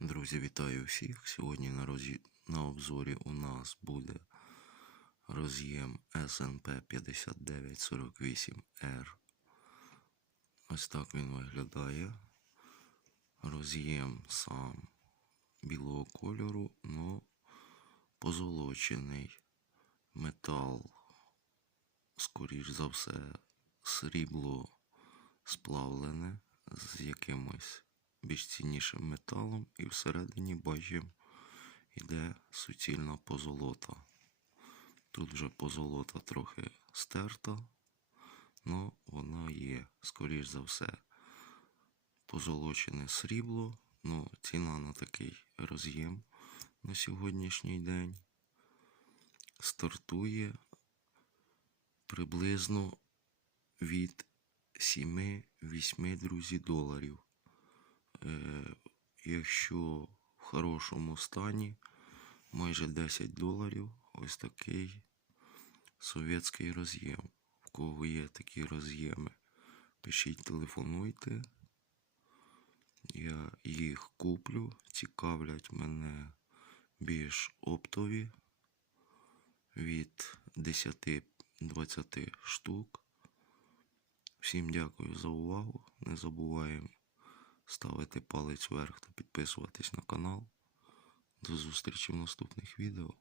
Друзі, вітаю всіх. Сьогодні на, розі... на обзорі у нас буде роз'єм SNP 5948R. Ось так він виглядає. Роз'єм сам білого кольору, но позолочений. Метал, скоріш за все, срібло сплавлене з якимось більш ціннішим металом, і всередині бачимо йде суцільна позолота. Тут вже позолота трохи стерта, але вона є, скоріш за все, позолочене срібло. Ну, ціна на такий роз'єм на сьогоднішній день стартує приблизно від 7-8 друзі доларів. Е, якщо в хорошому стані, майже 10 доларів ось такий совєтський роз'єм. В кого є такі роз'єми, пишіть, телефонуйте. Я їх куплю, цікавлять мене більш оптові від 10-20 штук. Всім дякую за увагу. Не забуваємо ставити палець вверх та підписуватись на канал. До зустрічі в наступних відео.